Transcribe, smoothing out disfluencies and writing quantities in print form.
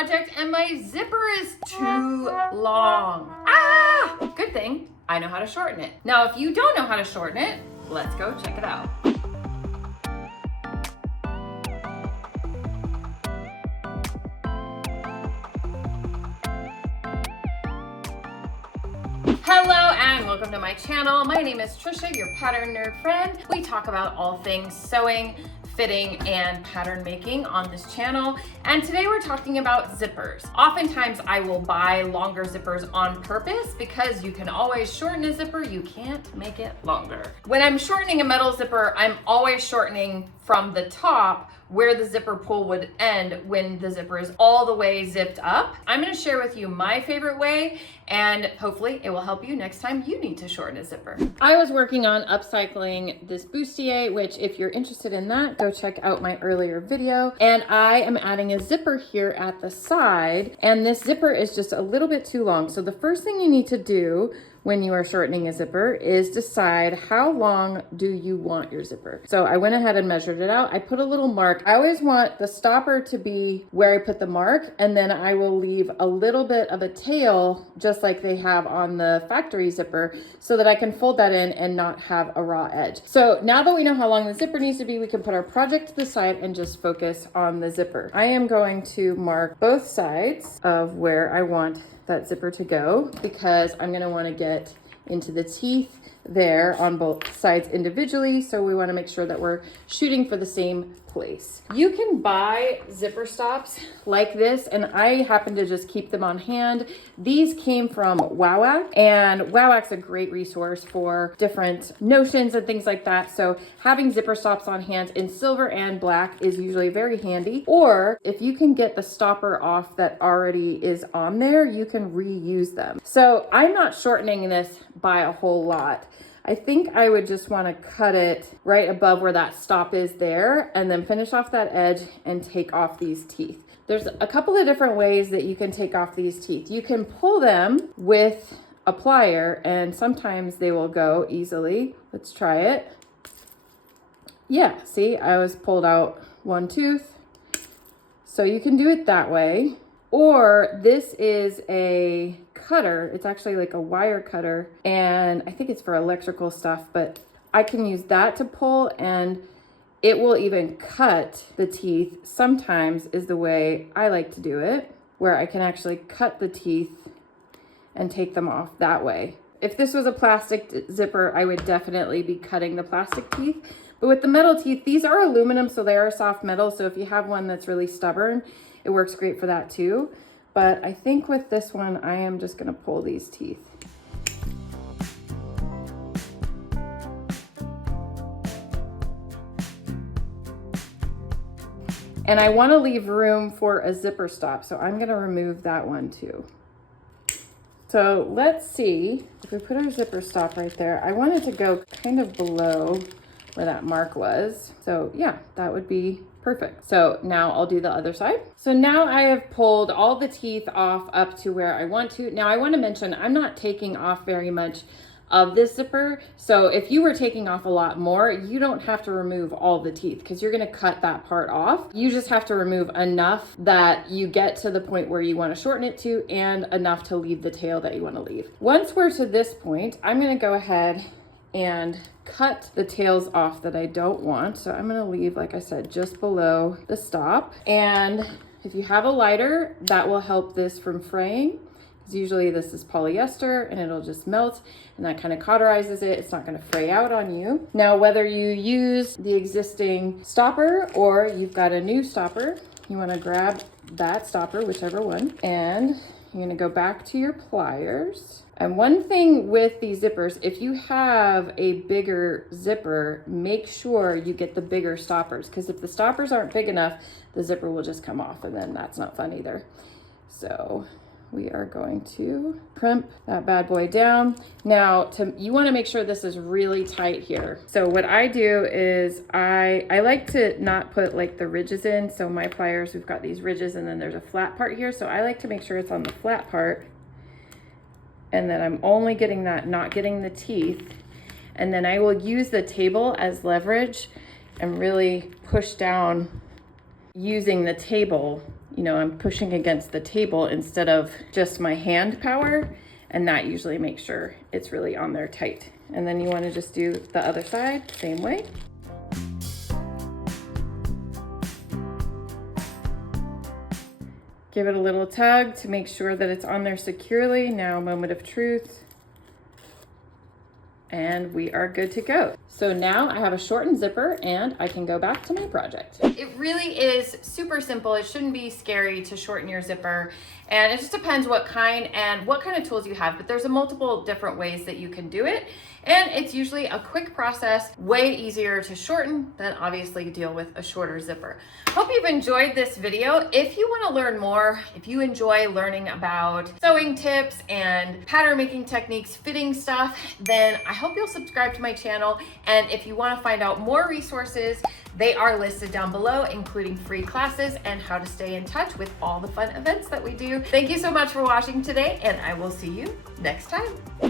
project and my zipper is too long. Ah! Good thing I know how to shorten it. Now, if you don't know how to shorten it, let's go check it out. Hello and welcome to my channel. My name is Trisha, your pattern nerd friend. We talk about all things sewing, fitting, and pattern making on this channel. And today we're talking about zippers. Oftentimes I will buy longer zippers on purpose because you can always shorten a zipper, you can't make it longer. When I'm shortening a metal zipper, I'm always shortening from the top where the zipper pull would end when the zipper is all the way zipped up. I'm gonna share with you my favorite way, and hopefully it will help you next time you need to shorten a zipper. I was working on upcycling this bustier, which if you're interested in that, go check out my earlier video. And I am adding a zipper here at the side, and this zipper is just a little bit too long. So the first thing you need to do when you are shortening a zipper is decide how long do you want your zipper. So I went ahead and measured it out. I put a little mark. I always want the stopper to be where I put the mark, and then I will leave a little bit of a tail just like they have on the factory zipper so that I can fold that in and not have a raw edge. So now that we know how long the zipper needs to be, we can put our project to the side and just focus on the zipper. I am going to mark both sides of where I want that zipper to go because I'm going to want to get into the teeth there on both sides individually, so we want to make sure that we're shooting for the same place. You can buy zipper stops like this, and I happen to just keep them on hand. These came from WowWack, and WowWack's a great resource for different notions and things like that, so having zipper stops on hand in silver and black is usually very handy. Or if you can get the stopper off that already is on there, you can reuse them. So I'm not shortening this by a whole lot. I think I would just want to cut it right above where that stop is there, and then finish off that edge and take off these teeth. There's a couple of different ways that you can take off these teeth. You can pull them with a plier, and sometimes they will go easily. Let's try it. Yeah, see, I was pulled out one tooth. So you can do it that way. Or this is a cutter. It's actually like a wire cutter, and I think it's for electrical stuff, but I can use that to pull, and it will even cut the teeth. Sometimes is the way I like to do it, where I can actually cut the teeth and take them off that way. If this was a plastic zipper, I would definitely be cutting the plastic teeth. But with the metal teeth, these are aluminum, so they are soft metal. So if you have one that's really stubborn, it works great for that too. But I think with this one, I am just gonna pull these teeth. And I wanna leave room for a zipper stop, so I'm gonna remove that one too. So let's see, if we put our zipper stop right there, I want it to go kind of below where that mark was. So yeah, that would be perfect. So now I'll do the other side. So now I have pulled all the teeth off up to where I want to. Now I want to mention, I'm not taking off very much of this zipper. So if you were taking off a lot more, you don't have to remove all the teeth because you're going to cut that part off. You just have to remove enough that you get to the point where you want to shorten it to, and enough to leave the tail that you want to leave. Once we're to this point, I'm going to go ahead and cut the tails off that I don't want. So I'm gonna leave, like I said, just below the stop. And if you have a lighter, that will help this from fraying, because usually this is polyester and it'll just melt, and that kind of cauterizes it. It's not gonna fray out on you. Now, whether you use the existing stopper or you've got a new stopper, you wanna grab that stopper, whichever one, and you're gonna go back to your pliers. And one thing with these zippers, if you have a bigger zipper, make sure you get the bigger stoppers, because if the stoppers aren't big enough, the zipper will just come off, and then that's not fun either. So we are going to crimp that bad boy down. Now, you want to make sure this is really tight here. So what I do is I like to not put like the ridges in. So my pliers, we've got these ridges, and then there's a flat part here. So I like to make sure it's on the flat part, and then I'm only getting that, not getting the teeth. And then I will use the table as leverage and really push down using the table you know, I'm pushing against the table instead of just my hand power, and that usually makes sure it's really on there tight. And then you want to just do the other side, same way. Give it a little tug to make sure that it's on there securely. Now, moment of truth. And we are good to go. So now I have a shortened zipper and I can go back to my project. It really is super simple. It shouldn't be scary to shorten your zipper. And it just depends what kind of tools you have, but there's a multiple different ways that you can do it. And it's usually a quick process, way easier to shorten than obviously deal with a shorter zipper. Hope you've enjoyed this video. If you want to learn more, if you enjoy learning about sewing tips and pattern making techniques, fitting stuff, then I hope you'll subscribe to my channel. And if you want to find out more resources, they are listed down below, including free classes and how to stay in touch with all the fun events that we do. Thank you so much for watching today, and I will see you next time.